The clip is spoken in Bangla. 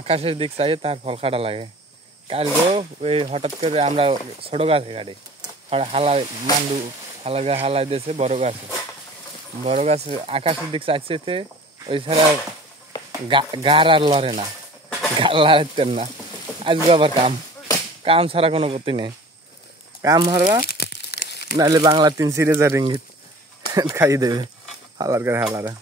আকাশের দিক চাইয়ে তার ফল খাটা লাগে। কালকেও ওই হঠাৎ করে আমরা ছোট গাছে কাটি হালাই মান্ডু হালাই দিয়েছে বড় গাছে আকাশের দিক চাইছে ওই ছাড়া গার আর লড়ে না, গার লড়তেন না। আজকে আবার কাম ছাড়া কোনো গতি নেই। কাম হারবা নাহলে বাংলা 3 সিরিজের রিঙ্গিত খাইয়ে দেবে হালার করে হালারা।